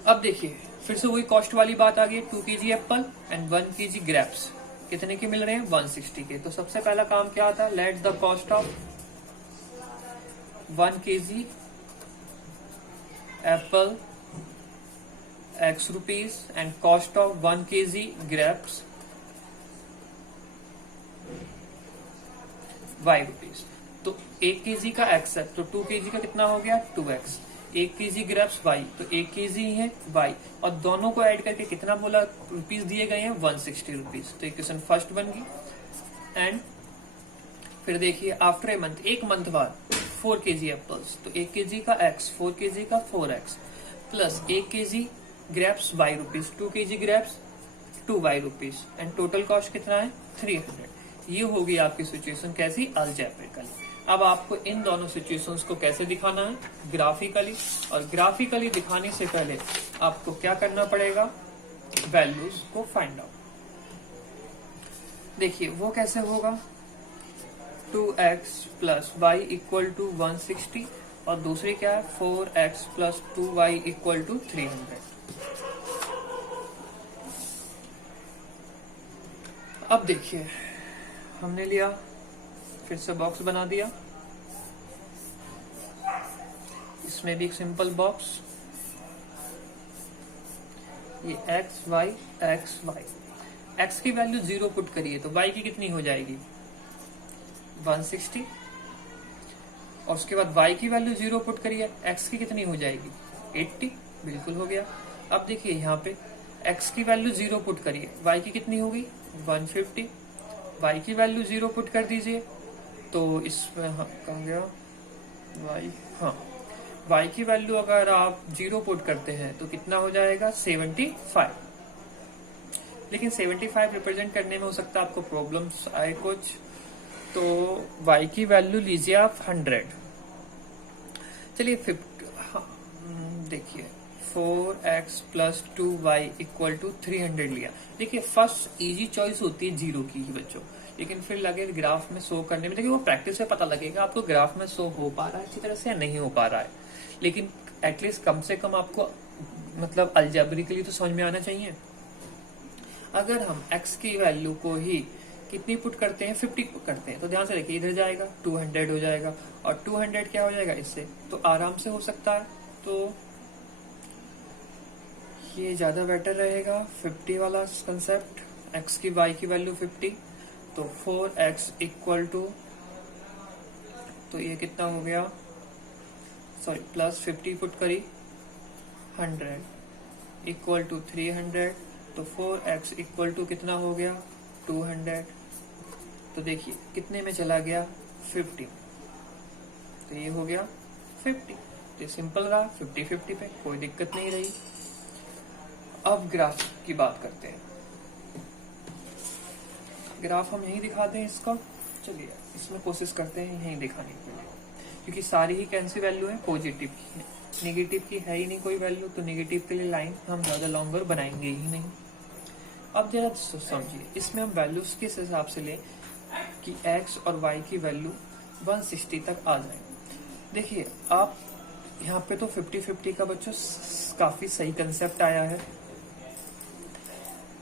अब देखिए फिर से वही कॉस्ट वाली बात आ गई, 2 kg Apple and 1 kg grapes कितने के मिल रहे हैं, 160 के। तो सबसे पहला काम क्या आता है, let the cost of 1 kg Apple x rupees and cost of 1 kg grapes y rupees. तो 1 kg का x है तो 2 kg का कितना हो गया 2x, 1 kg ग्रेप्स y तो 1 kg है y, और दोनों को ऐड करके कितना बोला रुपीज दिए गए हैं 160 रुपीज। तो इक्वेशन फर्स्ट बन गई। एंड फिर देखिए आफ्टर ए मंथ, एक मंथ बाद 4 kg एप्पल्स, तो 1 kg का x, 4 kg का 4x plus 1 kg grapes y rupees, 2 kg grapes 2y rupees and total cost कितना है 300। ये होगी आपकी सिचुएशन कैसी, अलजेब्रिकली। अब आपको इन दोनों सिचुएशंस को कैसे दिखाना है, ग्राफिकली। और ग्राफिकली दिखाने से पहले आपको क्या करना पड़ेगा, वैल्यूज को फाइंड आउट। देखिए वो कैसे होगा, 2x plus y equal to 160 और दूसरी क्या है 4x plus 2y equal to 300। अब देखिए हमने लिया, फिर से बॉक्स बना दिया, इसमें भी एक सिंपल बॉक्स, ये x y x y, x की वैल्यू 0 पुट करिए तो y की कितनी हो जाएगी 160, और उसके बाद y की वैल्यू 0 पुट करिए, x की कितनी हो जाएगी 80, बिल्कुल हो गया। अब देखिए यहाँ पे x की वैल्यू 0 पुट करिए, y की कितनी होगी 150, y की वैल्यू 0 पुट कर दीजिए तो इसमें कहाँ गया y, हाँ y की वैल्यू अगर आप 0 पुट करते हैं तो कितना हो जाएगा 75। लेकिन 75 रिप्रेजेंट करने में हो सकता है आपको प्रॉब्लम्स आए कुछ, तो y की वैल्यू लीजिए आप 100। चलिए 50, हाँ, देखिए 4x plus 2y equal to 300 लिया। देखिए फर्स्ट इजी चॉइस होती है 0 की ही बच्चों, लेकिन फिर लगे ग्राफ में शो करने में, देखिए वो प्रैक्टिस से पता लगेगा आपको ग्राफ में शो हो पा रहा है अच्छी तरह से या नहीं हो पा रहा है। लेकिन एटलीस्ट कम से कम आपको मतलब अलजेब्रिकली तो समझ में आना चाहिए। अगर हम x की वैल्यू को ही कितनी पुट करते हैं 50 पुट करते हैं, तो ध्यान से देखिए इधर जाएगा 200 हो जाएगा, और 200 क्या हो जाएगा इससे, तो आराम से हो सकता है। तो ये ज्यादा बेटर रहेगा 50 वाला कंसेप्ट, x की y की वैल्यू 50, तो 4x इक्वल टू, तो ये कितना हो गया, सॉरी प्लस 50 पुट करी 100 इक्वल टू 300, तो 4x इक्वल टू कितना हो गया 200। तो देखिए कितने में चला गया 50, तो ये हो गया 50। तो सिंपल रहा 50-50 पे, कोई दिक्कत नहीं रही। अब ग्राफ की बात करते हैं। ग्राफ हम यहीं दिखाते हैं इसका, चलिए इसमें कोशिश करते हैं यहीं दिखाने के लिए, क्योंकि सारी ही कैसी वैल्यू है पॉजिटिव की है, नेगेटिव की है ही नहीं कोई वैल्यू, तो नेगेटिव के लिए लाइन हम ज्यादा लॉन्गर बनाएंगे ही नहीं। अब जरा समझिए, इसमें हम वैल्यूज किस हिसाब से लें कि x और y की वैल्यू 160 तक आ जाए। देखिए आप यहाँ पे तो 50-50 का बच्चों काफी सही कंसेप्ट आया है।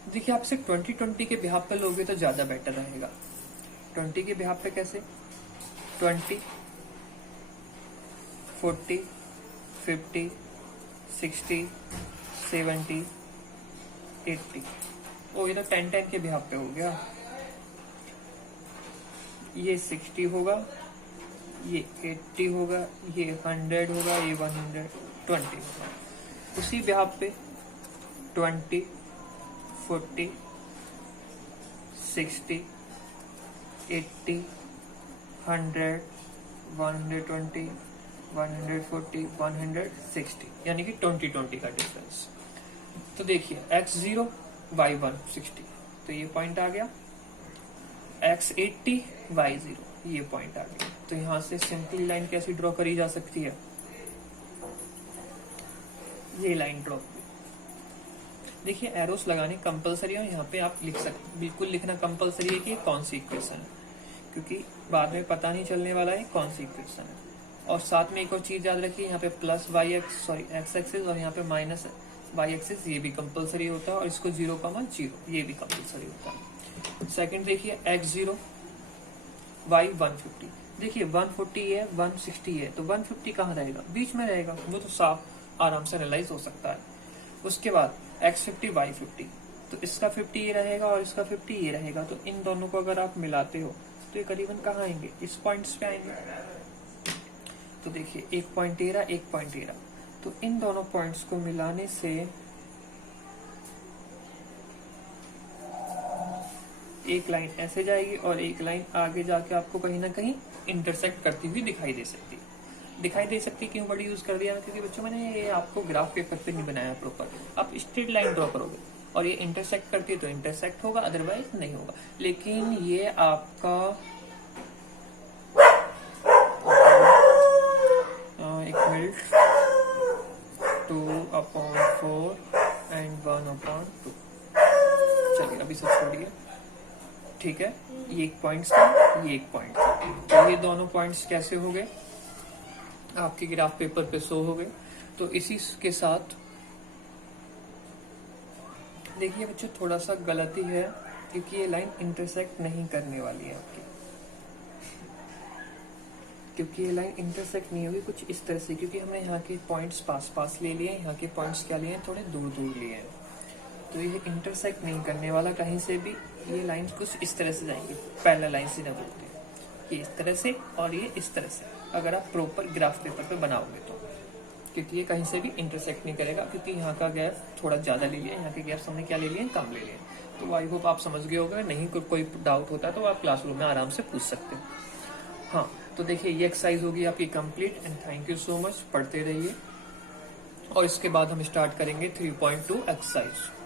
देखिए आपसे 20-20 के बिहाफ पे लोगे तो ज्यादा बेटर रहेगा। 20 के बिहाफ पे कैसे, 20, 40, 50, 60, 70, 80, ओ ये तो 10-10 के बिहाफ पे हो गया। ये 60 होगा, ये 80 होगा, ये 100 होगा, ये 120 होगा। उसी बिहाफ पे 20, 40, 60, 80, 100, 120, 140, 160, यानी कि 20-20 का डिफरेंस। तो देखिए x0 y1 60, तो ये पॉइंट आ गया, x80 y0 ये पॉइंट आ गया। तो यहां से सिंपली लाइन कैसी ड्रॉ करी जा सकती है, ये लाइन ड्रॉ। देखिए एरोस लगाने कंपलसरी है, यहाँ पे आप लिख सकते, बिल्कुल लिखना कंपलसरी है कि कौन सी इक्वेशन है, क्योंकि बाद में पता नहीं चलने वाला है कौन सी इक्वेशन है। और साथ में एक और चीज याद रखिए, यहाँ पे प्लस x एक्सिस और यहाँ पे माइनस y एक्सिस, ये भी कंपलसरी होता है, और इसको 0,0 ये भी कंपलसरी होता है। सेकंड देखिए x0 y 150, देखिए 140 है 160 है, तो 150 कहाँ रहेगा, बीच में रहेगा, वो तो साफ आराम से एनालाइज हो सकता है। उसके बाद x50 y50, तो इसका 50 ये रहेगा और इसका 50 ये रहेगा, तो इन दोनों को अगर आप मिलाते हो तो ये करीबन कहाँ आएंगे, इस पॉइंट्स पे आएंगे। तो देखिए एक पॉइंट ये रहा, एक पॉइंट ये रहा, तो इन दोनों पॉइंट्स को मिलाने से एक लाइन ऐसे जाएगी और एक लाइन आगे जाके आपको कहीं ना कहीं इंटरसेक्ट करती हुई दिखाई दे सकती। क्यों वर्ड यूज कर दिया, क्योंकि बच्चों मैंने ये आपको ग्राफ पेपर पे नहीं बनाया प्रॉपर। आप स्ट्रेट लाइन ड्रॉ करोगे और ये इंटरसेक्ट करती है तो इंटरसेक्ट होगा, अदरवाइज नहीं होगा। लेकिन ये आपका एक मिनट 2/4 एंड 1/2, चलिए अभी सब छोड़िए, ठीक है। ये एक पॉइंट था, ये एक पॉइंट था, तो ये दोनों पॉइंट्स कैसे हो गए, आपके ग्राफ पेपर पे शो हो गए। तो इसी के साथ देखिए बच्चों थोड़ा सा गलती है, क्योंकि ये लाइन इंटरसेक्ट नहीं करने वाली है आपकी, क्योंकि ये लाइन इंटरसेक्ट नहीं होगी कुछ इस तरह से, क्योंकि हमने यहाँ के पॉइंट्स पास ले लिए, यहाँ के पॉइंट्स क्या लिए हैं, थोड़े दूर लिए हैं, तो ये इंटरसेक्ट नहीं करने वाला कहीं से भी। ये लाइन कुछ इस तरह से जाएंगी, पैरेलल लाइन से बोलते हैं, ये इस तरह से और ये इस तरह से, अगर आप प्रॉपर ग्राफ पेपर पे बनाओगे तो, क्योंकि ये कहीं से भी इंटरसेक्ट नहीं करेगा, क्योंकि यहाँ का गैप थोड़ा ज्यादा ले लिया, यहाँ के गैप हमने क्या ले लिए, कम ले लिए। तो आई होप आप समझ गए होंगे, नहीं कोई डाउट होता है तो आप क्लासरूम में आराम से पूछ सकते हो। हाँ, तो देखिए ये एक्सरसाइज होगी आपकी complete and thank you so much. पढ़ते रहिए और इसके बाद हम स्टार्ट करेंगे 3.2 एक्सरसाइज।